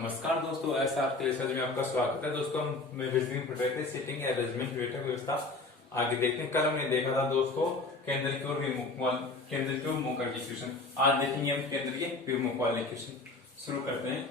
नमस्कार दोस्तों, ऐसा आपके रिसर्च में आपका स्वागत है। दोस्तों हम विजिटिंग प्रोटेक्ट सिटिंग अरेंजमेंट बैठक व्यवस्था आगे देखते हैं। कल हमने देखा था दोस्तों केंद्र की ओर विमुख वाले क्वेश्चन। आज देखेंगे हम केंद्र के विमुख वाले क्वेश्चन। शुरू करते हैं।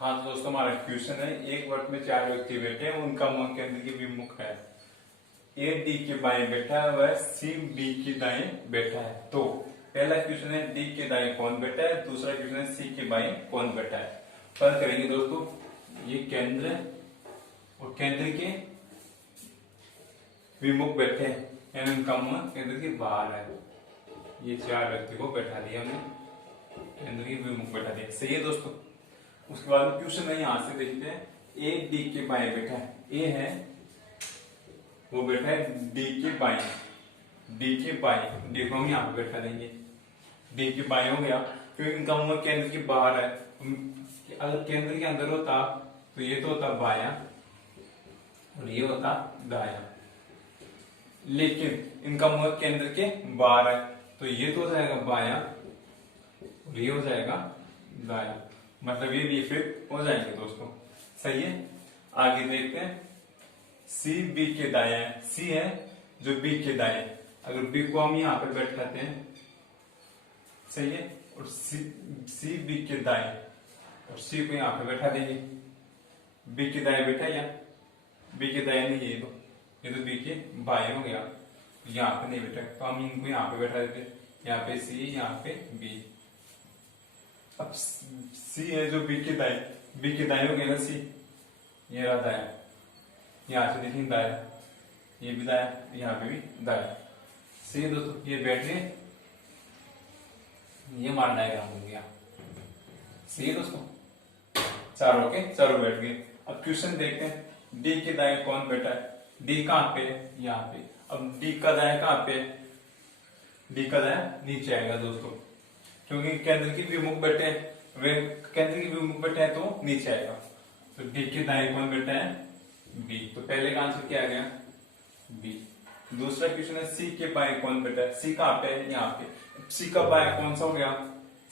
हाँ तो दोस्तों हमारा क्वेश्चन है, एक वर्ग में 4 व्यक्ति बैठे हैं, उनका मुख केंद्र के विमुख है। ए डी के बाएं बैठा है, वह सी बी के दाएं बैठा है। तो पहला क्वेश्चन है डी के दाएं कौन बैठा है, दूसरा क्वेश्चन है सी के बाएं कौन बैठा है। फर्क करेंगे दोस्तों, ये केंद्र और केंद्र के विमुख बैठे हैं, यानी उनका मुख केंद्र के बाहर है। ये 4 व्यक्ति को बैठा दिया हमने, केंद्र के विमुख बैठा दिया। सही है दोस्तों। उसके बाद क्वेश्चन है, यहां से देखते हैं। ए डी के बाएं बैठा है, ए है वो बैठा है डी के बाएं, डी के बाएं, डी को हम यहां पे बैठा देंगे। डी के बाएं हो गया क्योंकि इनका मुंह केंद्र के बाहर है। अगर केंद्र के अंदर होता तो ये तो होता बायां और ये होता दायां, लेकिन इनका मुंह केंद्र के बाहर है तो ये तो हो जाएगा बायां और ये हो जाएगा दायां, मतलब ये भी फिट हो जाएंगे दोस्तों। सही है। आगे देखते हैं। सी बी के दाएं है, सी है जो बी के दाएं, अगर बी को हम यहां पर बैठाते हैं, सही है, और सी बी के दाएं और सी को यहां पर बैठा देंगे। बी के दाएं बैठा या बी के दाएं नहीं, ये तो बी के बाएं हो गया, यहाँ पे नहीं बैठा तो हम इनको यहाँ पे बैठा देते, यहाँ पे सी, यहाँ पे बी। अब सी है जो बी के दाएं, बी के दाएं हो गया ना सी, ये रहा दायां, यहां से देखेंगे दायां, ये भी दायां, यहाँ पे भी दायां। सही है दोस्तों। ये बैठ गए, ये हमारा डायग्राम हो गया। सही है दोस्तों, चारों के चारों बैठ गए। अब क्वेश्चन देखते हैं, डी के दाएं कौन बैठा है। डी कहां पे है, यहाँ पे। अब डी का दाएं कहां पे है, डी का दाएं नीचे आएगा दोस्तों, क्योंकि केंद्र की विमुख बैठे हैं, वे केंद्र की विमुख बैठे हैं तो नीचे आएगा। तो डी के दाएं कौन बैठा है, बी। तो पहले का आंसर क्या आ गया, बी। दूसरा क्वेश्चन है सी के बाएं कौन बैठा है। सी कहां पे है, यहाँ पे। सी का बाएं कौन सा हो गया,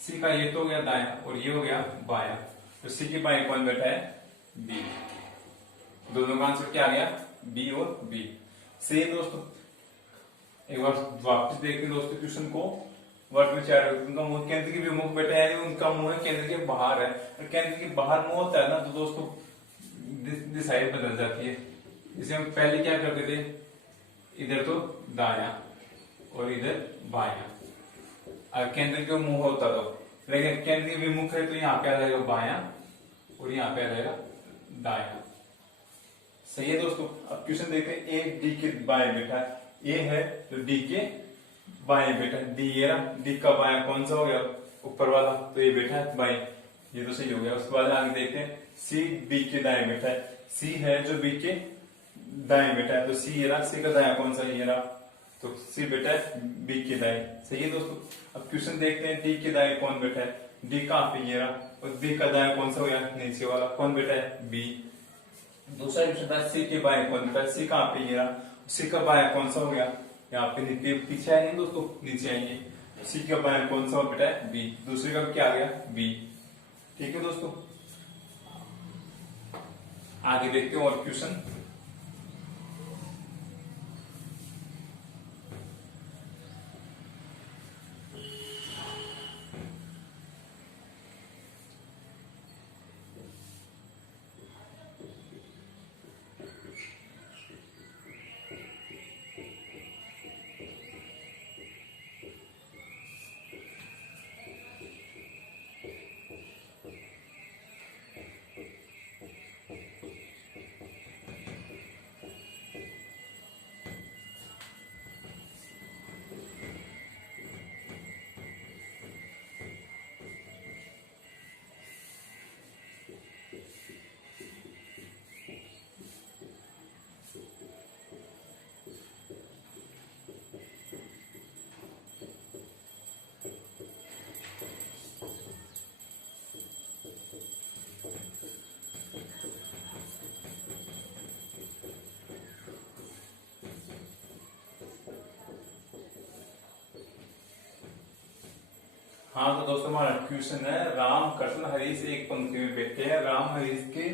सी का ये तो हो गया दायां और ये हो गया बायां, तो सी के बाएं कौन बैठा है, बी। दोनों का आंसर क्या आ गया, बी और बी। सही दोस्तों। एक बार वापस देखते हैं दोस्तों क्वेश्चन को। वर्ग में 4 व्यक्ति, उनका मुंह केंद्र के विमुख बैठा है, उनका मुंह केंद्र के बाहर है। और केंद्र के बाहर मुंह होता है ना, तो दोस्तों दिशा बदल जाती है। इसे हम पहले क्या करते थे, इधर तो दायां और इधर बायां, अगर केंद्र के मुंह होता तो, लेकिन केंद्र के विमुख है तो यहाँ पे आ जाएगा बायां और यहाँ पे आ जाएगा दायां। सही है दोस्तों। अब क्वेश्चन देखते हैं, ए डी के बाएं बैठा है, ए है तो डी के बाएं बैठा है। डी ये रहा, डी का बायां कौन सा हो गया, ऊपर वाला, तो ये बैठा है बाएं, ये तो सही हो गया। उसके बाद आगे देखते हैं, सी बी के दाएं बैठा है। सी है जो बी के दाएं बैठा है, तो सी ये रहा, सी का दायां कौन सा, ये रहा, तो सी बैठा है बी के दाएं। सही है दोस्तों। अब क्वेश्चन देखते हैं, डी के दाएं कौन बैठा है। डी कहाँ पे ये रहा, और डी का दाएं कौन सा हो गया, नीचे वाला, कौन बेटा है, बी। दूसरा क्वेश्चन था सी के बाएं कौन बेटा है, सी कहाँ पे ये रहा, सी का बाएं कौन सा हो गया, यहाँ पे नीचे पीछे आएंगे दोस्तों, नीचे आएंगे, सी का बाएं कौन सा हो बेटा है, बी। दूसरे का क्या आ गया, बी। ठीक है दोस्तों, आगे देखते हैं और क्वेश्चन। हाँ तो दोस्तों हमारा क्वेश्चन है, राम कृष्ण हरीश एक पंक्ति में बैठे हैं, राम हरीश के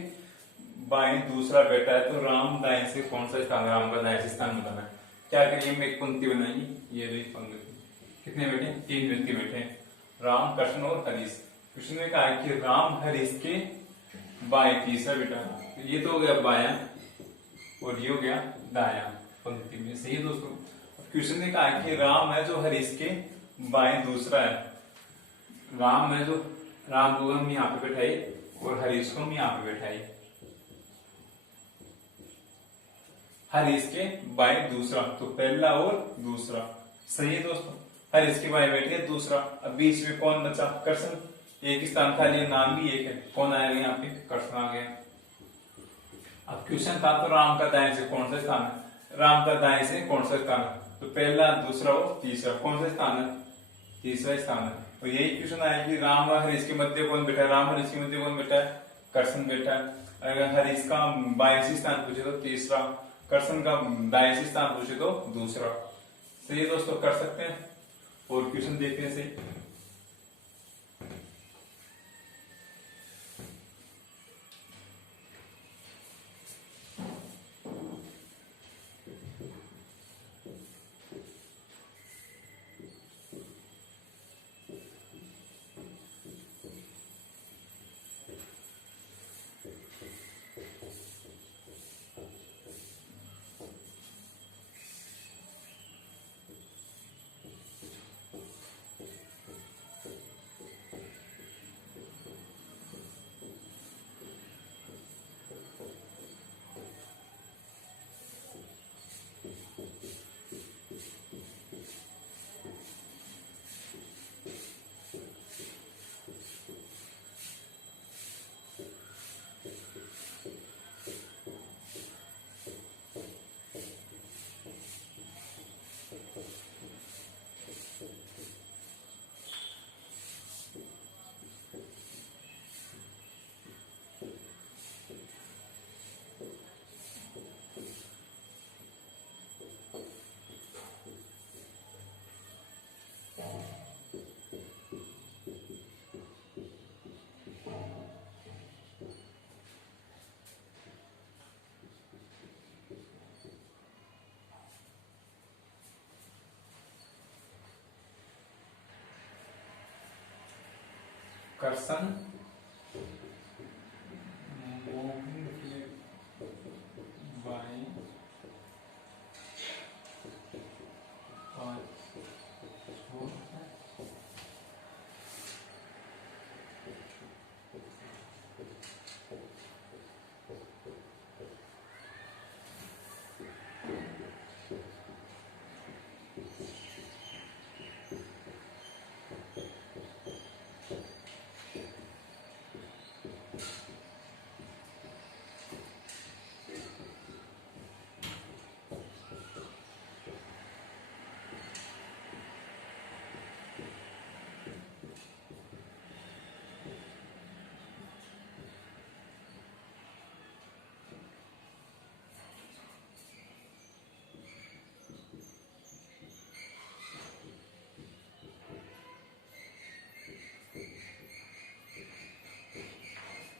बाएं दूसरा बेटा है, तो राम दाएं से कौन सा स्थान, राम का दाएं से स्थान बताना है। क्या करिए, हम एक पंक्ति बनाएंगे, ये रही पंक्ति, कितने बैठे, 3 व्यक्ति बैठे हैं, राम कृष्ण और हरीश। क्वेश्चन में कहा है कि राम हरीश के बाएं तीसरा बेटा, ये तो हो गया बायां और ये हो गया दायां पंक्ति में, सही है दोस्तों। क्वेश्चन ने कहा है कि राम है जो हरीश के बाएं दूसरा है, राम है जो, राम को हम यहाँ पे बैठाए और हरीश को हम यहाँ पे बैठाए, हरीश के बाएं दूसरा, तो पहला और दूसरा, सही है दोस्तों। हरीश के बाएं बैठ गया दूसरा, अब बीच में कौन बचा, कृष्ण, एक स्थान खाली, नाम भी एक है, कौन आएगा यहाँ पे, कृष्ण आ गया। अब क्वेश्चन था तो राम का दाएं से कौन सा स्थान है, राम का दाएं से कौन सा स्थान है, तो पहला दूसरा और तीसरा, कौन सा स्थान है, तीसरा स्थान है। तो यही क्वेश्चन आया कि राम और हरीश के मध्य कौन बैठा है, राम हरीश के मध्य कौन बैठा है, कृष्ण बैठा है। अगर हरीश का बाएं से स्थान पूछे तो तीसरा, कृष्ण का दाएं से स्थान पूछे तो दूसरा, सही है दोस्तों, कर सकते हैं। और क्वेश्चन देखने से कृष्ण मोहन के बाएं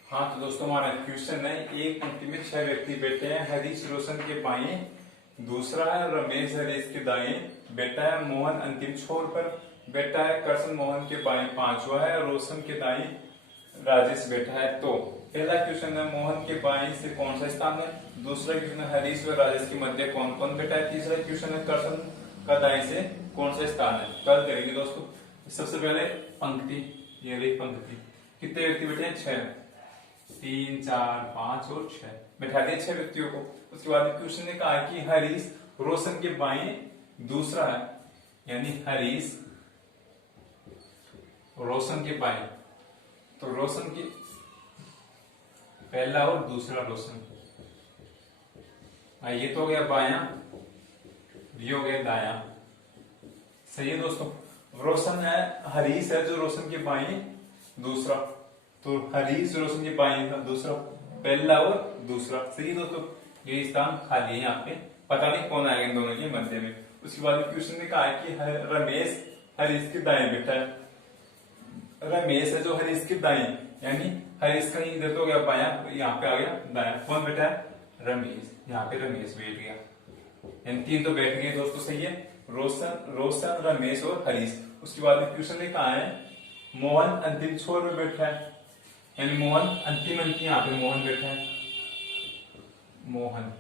हाँ तो दोस्तों हमारा क्वेश्चन है, एक पंक्ति में 6 व्यक्ति बैठे हैं। हरीश रोशन के बाएं, दूसरा है रमेश हरीश के दाएं बैठा है, मोहन अंतिम छोर पर बैठा है, कृष्ण मोहन के बाएं पांचवा है, रोशन के दाएं राजेश बैठा है। तो पहला क्वेश्चन है मोहन के बाएं से कौन सा स्थान है, दूसरा क्वेश्चन है हरीश व राजेश के मध्य कौन कौन बैठा है, तीसरा क्वेश्चन है कृष्ण का दाएं से कौन सा स्थान है। कल करेंगे दोस्तों। सबसे पहले पंक्ति, ये रही पंक्ति, कितने व्यक्ति बैठे हैं, 6, 3, 4, 5 और 6 बैठा दिए 6 व्यक्तियों को। उसके बाद क्वेश्चन ने कहा कि हरीश रोशन के बाएं दूसरा है, यानी हरीश रोशन के बाएं, तो रोशन की पहला और दूसरा रोशन, ये तो हो गया बायां, ये हो गया दायां। सही है दोस्तों। रोशन है, हरीश है जो रोशन के बाएं दूसरा, तो हरीश रोशन के बाएं का दूसरा, पहला और दूसरा। सही है दोस्तों। ये स्थान खाली है यहाँ पे, पता नहीं कौन आएगा इन दोनों के मध्य में। उसके बाद क्वेश्चन ने कहा कि रमेश हरीश के दाएं बैठा है। रमेश है जो हरीश के दाएं, यानी हरीश का इधर तो हो गया बायां, तो यहाँ पे आ गया दायां। कौन बैठा है, रमेश, यहाँ पे रमेश बैठ गया, यानी 3 तो बैठ गए दोस्तों। सही है, रोशन रमेश और हरीश। उसके बाद में क्वेश्चन ने कहा है मोहन अंतिम छोर में बैठा है, यानी मोहन अंतिम यहाँ पे मोहन बैठा है, मोहन।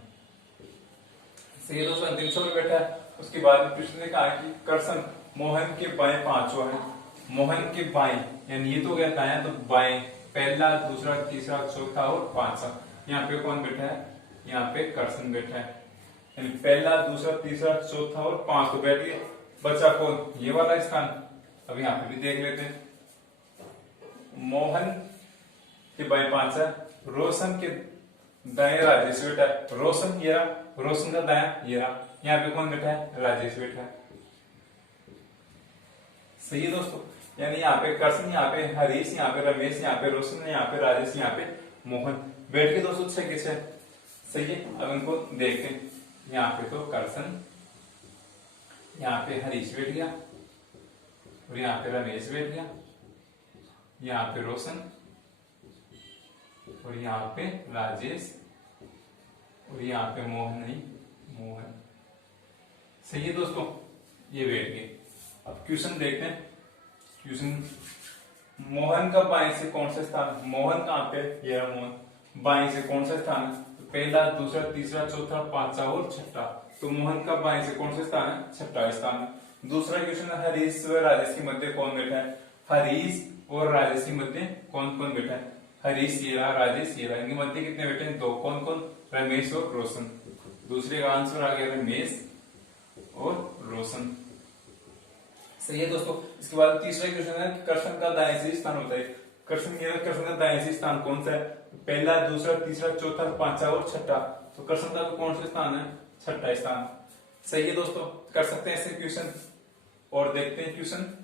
सही है दोस्तों, अंतिम छोर में बैठा है। उसके बाद में क्वेश्चन ने कहा कि कृष्ण मोहन के बाएं पांचवा है, मोहन के बाएं, यानी ये तो हो गया दायां, तो बाएं पहला दूसरा तीसरा चौथा और पांचवा। यहाँ पे कौन बैठा है, यहाँ पे कृष्ण बैठा है, यानी पहला दूसरा तीसरा चौथा और 5 तो बैठ गए। बचा कौन, ये वाला स्थान। अब यहाँ पे भी देख लेते हैं। मोहन के बाएं 5 है, रोशन के दाएं राजेश बैठा है, रोशन ये रहा, रोशन का दायां ये रहा। यहाँ पे कौन बैठा है, राजेश बैठा है। सही है दोस्तों, यानी यहाँ पे कृष्ण, यहाँ पे हरीश, यहाँ पे रमेश, यहाँ पे रोशन, यहाँ पे राजेश, यहाँ पे मोहन बैठ के दोस्तों 6 के 6। सही है, अब इनको देखते हैं। यहाँ पे तो कृष्ण, यहाँ पे हरीश बैठ गया, और यहाँ पे रमेश बैठ गया, यहाँ पे रोशन, और यहाँ पे राजेश, और यहाँ पे मोहन, नहीं मोहन। सही है दोस्तों, ये बैठ गए। अब क्वेश्चन देखते हैं। क्वेश्चन, मोहन का बाएं से कौन सा स्थान, मोहन कहाँ पे, ये मोहन, बाएं से कौन सा स्थान है, तो पहला दूसरा तीसरा चौथा पांचवा और छठा, तो मोहन का बाएं से कौन सा स्थान है, छठा स्थान है। दूसरा क्वेश्चन है हरीश व राजेश के मध्य कौन बैठा है, हरीश और राजेश के मध्य कौन कौन बैठा है, हरीश ये रहा, राजेश ये रहा। इनके मध्य कितने बैठे हैं, 2। कौन कौन, रमेश और रोशन। दूसरे का आंसर आ गया रमेश और रोशन। सही है दोस्तों। इसके बाद तीसरा क्वेश्चन है कृष्ण का दाएं से स्थान होता है। कृष्ण का दाएं से स्थान कौन सा है, पहला दूसरा तीसरा चौथा पांचवा और छठा, तो कृष्ण का कौन सा स्थान है, छठा स्थान। सही है दोस्तों, कर सकते हैं ऐसे क्वेश्चन। और देखते हैं क्वेश्चन।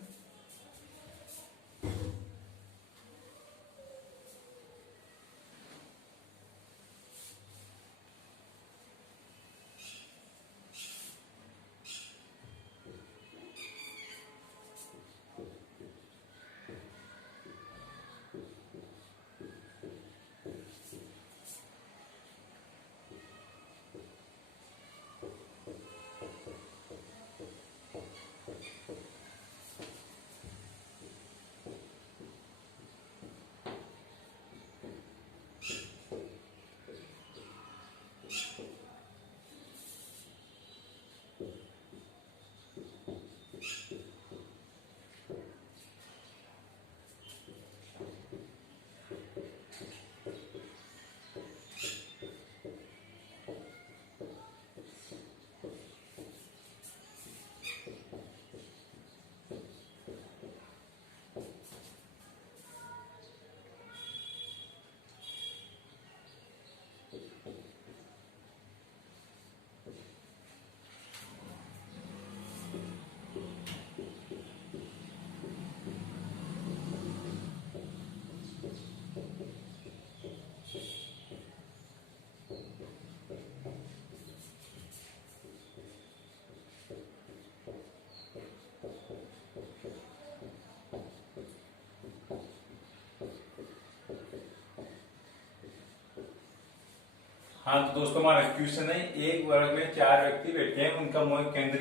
हाँ तो दोस्तों हमारा क्वेश्चन है, एक वर्ग में 4 व्यक्ति बैठे हैं, उनका मोह केंद्र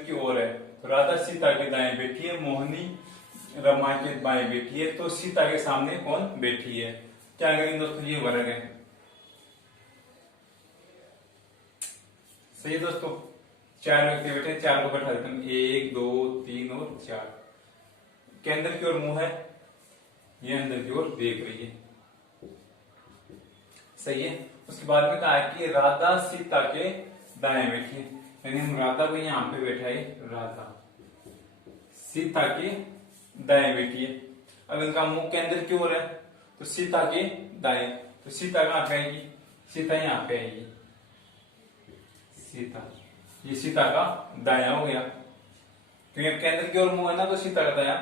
की ओर है। तो राधा सीता के दाएं बैठी है, मोहिनी रमा के बाएं बैठी है, तो सीता के सामने कौन बैठी है? क्या करेंगे दोस्तों, ये वर्ग है। सही है दोस्तों, 4 व्यक्ति बैठे, 4 को बैठा देते हैं, 1 2 3 और 4। केंद्र की ओर मुंह है, ये अंदर की ओर देख रही है। सही है। उसके बाद में कहा है कि राधा सीता के दाएं बैठी है, यानी हम राधा को यहाँ पे बैठाए, राधा सीता के दाएं बैठी है। अब इनका मुंह केंद्र की ओर है, तो सीता के दाएं, तो सीता कहां पे आएगी? सीता यहाँ पे आएगी, सीता, ये सीता का दाया हो गया, क्योंकि केंद्र की ओर मुंह है ना, तो सीता का दाया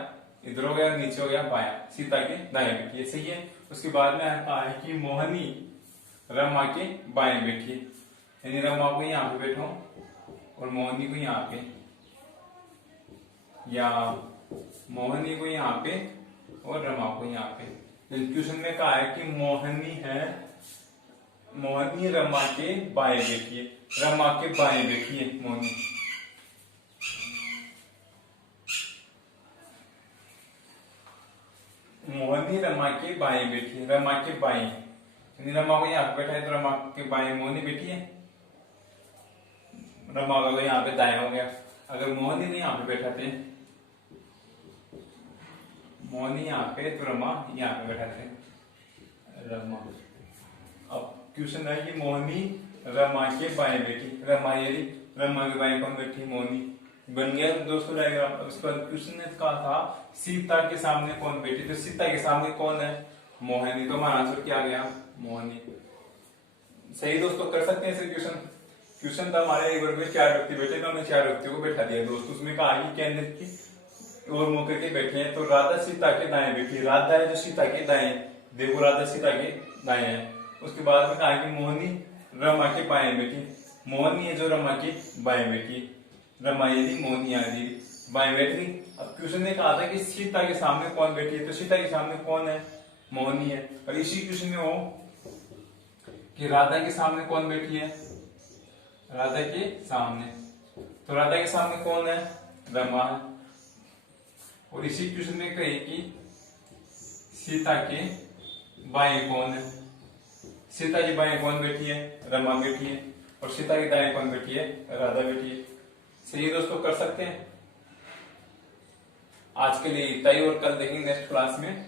इधर हो गया, नीचे हो गया बाया, सीता के दाएं बैठी है। सही है। उसके बाद में कहा है कि मोहिनी रमा के बाएं बैठी है, यानी रमा को यहाँ पे बैठो और मोहिनी को यहाँ पे, या मोहिनी को यहाँ पे और रमा को यहाँ पे। क्वेश्चन में कहा है कि मोहिनी रमा के बाएं बैठी है, रमा के बाएं बैठी है मोहिनी। मोहिनी रमा के बाएं बैठी है, रमा के बाएं, यानी रमा को यहाँ पे बैठा है, तो रमा के बाएं मोहिनी बैठी है, रमा का तो यहाँ पे दाएं हो गया। अगर मोहिनी को यहाँ पे बैठाते, मोहिनी यहाँ पे, तो रमा यहाँ पे बैठाते, रमा। अब क्वेश्चन है कि मोहिनी रमा के बाएं बैठी, रमा यानी रमा के बाएं कौन बैठी? मोहिनी। बन गया दोस्तों डायग्राम। अब इसका क्वेश्चन ने कहा था सीता के सामने कौन बैठी, तो सीता के सामने कौन है? मोहिनी। तो हमारा आंसर क्या गया? मोहिनी। सही दोस्तों, कर सकते हैं इसे क्वेश्चन था हमारे, एक वर्ग में 4 व्यक्ति बैठे, तो हमने 4 व्यक्तियों को बैठा दिया दोस्तों। उसमें कहा कि केंद्र की ओर मुंह करके बैठे हैं, तो राधा सीता के दाएं बैठी, राधा है जो सीता के दाएं, देखो राधा सीता के दाएं है। उसके बाद में कहा कि मोहिनी रमा के बाएं बैठी, मोहिनी है जो रमा के बाएं बैठी, रमा यदि मोहिनी आदि बाएं बैठ गई। अब क्वेश्चन ने कहा था कि सीता के सामने कौन बैठी है, तो सीता के सामने कौन है? मोहिनी है। और इसी क्वेश्चन में हो कि राधा के सामने कौन बैठी है, राधा के सामने, तो राधा के सामने कौन है? रमा है। और इसी क्वेश्चन में कहे कि सीता के बाएं कौन है, सीता के बाएं कौन बैठी है? रमा बैठी है। और सीता के दाएं कौन बैठी है? राधा बैठी है। सही है दोस्तों, कर सकते हैं। आज के लिए इतना ही, और कल देखेंगे नेक्स्ट क्लास में